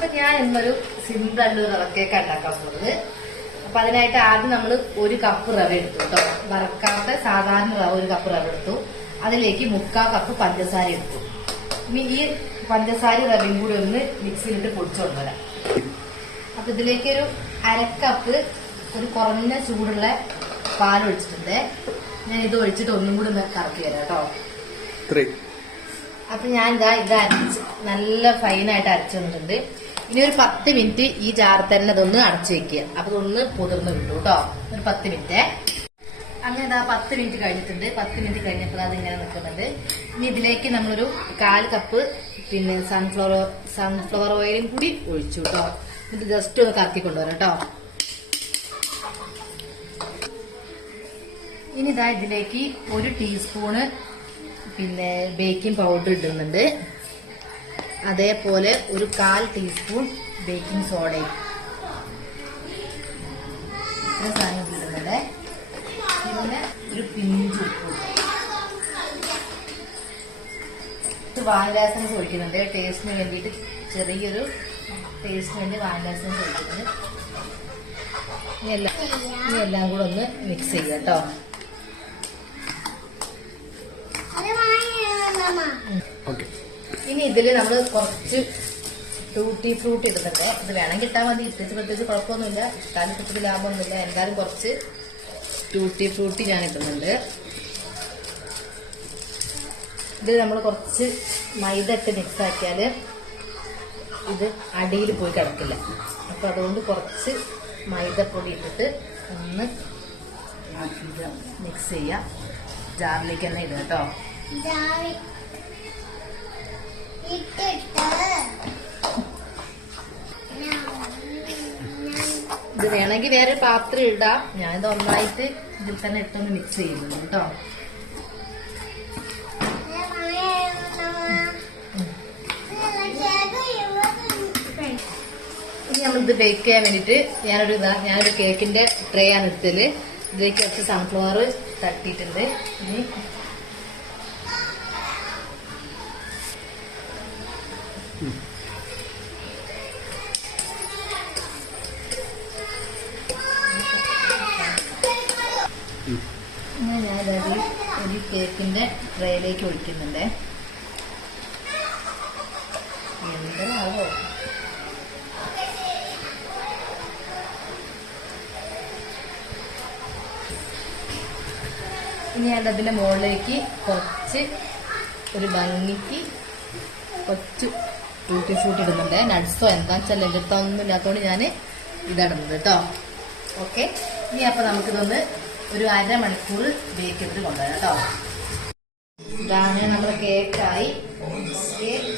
അപ്പൊ ഞാൻ ഇന്നൊരു സിമ്പിൾ ആയിട്ടുള്ള റവ കേക്ക് ഉണ്ടാക്കാൻ പോകുന്നത്. അപ്പൊ അതിനായിട്ട് ആദ്യം നമ്മൾ ഒരു കപ്പ് റവ എടുത്തു കേട്ടോ. വറക്കാത്ത സാധാരണ റവ ഒരു കപ്പ് റവ എടുത്തു. അതിലേക്ക് മുക്കാൽ കപ്പ് പഞ്ചസാര എടുത്തു. ഇനി ഈ പഞ്ചസാര റവയും കൂടി ഒന്ന് മിക്സിയിലിട്ട് പൊടിച്ചുകൊണ്ട് വരാം അപ്പൊ ഇതിലേക്ക് ഒരു അരക്കപ്പ് ഒരു കുറഞ്ഞ ചൂടുള്ള പാൽ ഒഴിച്ചിട്ടുണ്ട്. ഞാൻ ഇത് ഒഴിച്ചിട്ട് ഒന്നും കൂടി ഒന്ന് കറക്കി തരാം കേട്ടോ. അപ്പൊ ഞാൻ ഇതാ ഇത് അരച്ച് നല്ല ഫൈനായിട്ട് അരച്ചു വന്നിട്ടുണ്ട്. ഇനി ഒരു പത്ത് മിനിറ്റ് ഈ ജാർ തന്നെ ഇതൊന്ന് അടച്ചു വെക്കുക. അപ്പൊ ഇതൊന്ന് പുതിർന്ന് കിട്ടും കേട്ടോ. ഒരു പത്ത് മിനിറ്റ്. അങ്ങനെ ഇതാ പത്ത് മിനിറ്റ് കഴിഞ്ഞിട്ടുണ്ട്. പത്ത് മിനിറ്റ് കഴിഞ്ഞപ്പോൾ അത് ഇങ്ങനെ നിൽക്കുന്നുണ്ട് ഇനി ഇതിലേക്ക് നമ്മളൊരു കാൽ കപ്പ് പിന്നെ സൺഫ്ലവർ സൺഫ്ലവർ ഓയിലും കൂടി ഒഴിച്ചു കേട്ടോ. ഇത് ജസ്റ്റ് ഒന്ന് കത്തി കൊണ്ടുവരാം കേട്ടോ. ഇനി ഇതാ ഇതിലേക്ക് ഒരു ടീസ്പൂണ് പിന്നെ ബേക്കിംഗ് പൗഡർ ഇടുന്നുണ്ട്. അതേപോലെ ഒരു കാൽ ടീസ്പൂൺ ബേക്കിംഗ് സോഡയും ഇത്ര സാധനം പിന്നെ ഒരു പിഞ്ച് ഉപ്പ്. വാനില എസൻസ് ഒഴിക്കുന്നുണ്ട്. ടേസ്റ്റിന് വേണ്ടിയിട്ട് ചെറിയൊരു ടേസ്റ്റിന് വേണ്ടി വാനിലാസം ഒഴിക്കുന്നുണ്ട്. ഇനി എല്ലാം ഇനി എല്ലാം കൂടെ ഒന്ന് മിക്സ് ചെയ്യുക കേട്ടോ. ഓക്കെ ഇനി ഇതിൽ നമ്മൾ കുറച്ച് ടൂട്ടി ഫ്രൂട്ട് ഇടുന്നുണ്ട്. ഇത് വേണമെങ്കിൽ ഇട്ടാൽ മതി. ഇട്ടിച്ച് പ്രത്യേകിച്ച് കുഴപ്പമൊന്നുമില്ല. ഇട്ടാലും ഇട്ടിട്ട് ലാഭമൊന്നുമില്ല. എന്തായാലും കുറച്ച് ടൂട്ടി ഫ്രൂട്ടി ഞാൻ ഇടുന്നുണ്ട്. ഇത് നമ്മൾ കുറച്ച് മൈദ ഇട്ട് മിക്സ് ആക്കിയാൽ ഇത് അടിയിൽ പോയി കിടക്കില്ല. അപ്പം അതുകൊണ്ട് കുറച്ച് മൈദപ്പൊടി ഇട്ടിട്ട് ഒന്ന് മിക്സ് ചെയ്യാം. ജാറിലേക്ക് തന്നെ ഇടുക കേട്ടോ. ഇത് വേണമെങ്കിൽ വേറെ പാത്രം ഇടാം. ഞാനിത് ഒന്നായിട്ട് ഇതിൽ തന്നെ ഇട്ടൊന്ന് മിക്സ് ചെയ്യുന്നുണ്ട് കേട്ടോ. ഇനി നമ്മളിത് ബേക്ക് ചെയ്യാൻ വേണ്ടിയിട്ട് ഞാനൊരു ഇതാ ഞാനൊരു കേക്കിന്റെ ട്രേ ആണ് എടുത്തത്. ഇതിലേക്ക് കുറച്ച് സൺഫ്ലവർ തട്ടിയിട്ടുണ്ട്. ഇനി ഇങ്ങനെ ഞാനത് ഒരു കേക്കിന്റെ ട്രേയിലേക്ക് ഒഴിക്കുന്നുണ്ട്. എന്താണാവോ ഇനി ഞാൻ അതിന്റെ മുകളിലേക്ക് കുറച്ച് ഒരു ഭംഗിക്ക് കുറച്ച് ടൂട്ടി ഫ്രൂട്ടി ഇടുന്നുണ്ട്. നട്സോ എന്താ വെച്ചാൽ എന്റെ അടുത്ത് ഒന്നും ഇല്ലാത്തതുകൊണ്ട് ഞാൻ ഇതിടുന്നത് കേട്ടോ ഓക്കെ ഇനി അപ്പൊ നമുക്കിതൊന്ന് ഒരു അരമണിക്കൂർ ബേക്ക് ചെയ്തിട്ട് കൊണ്ടുവരാം കേട്ടോ ഇതാണ് നമ്മുടെ കേക്കായി കേക്ക്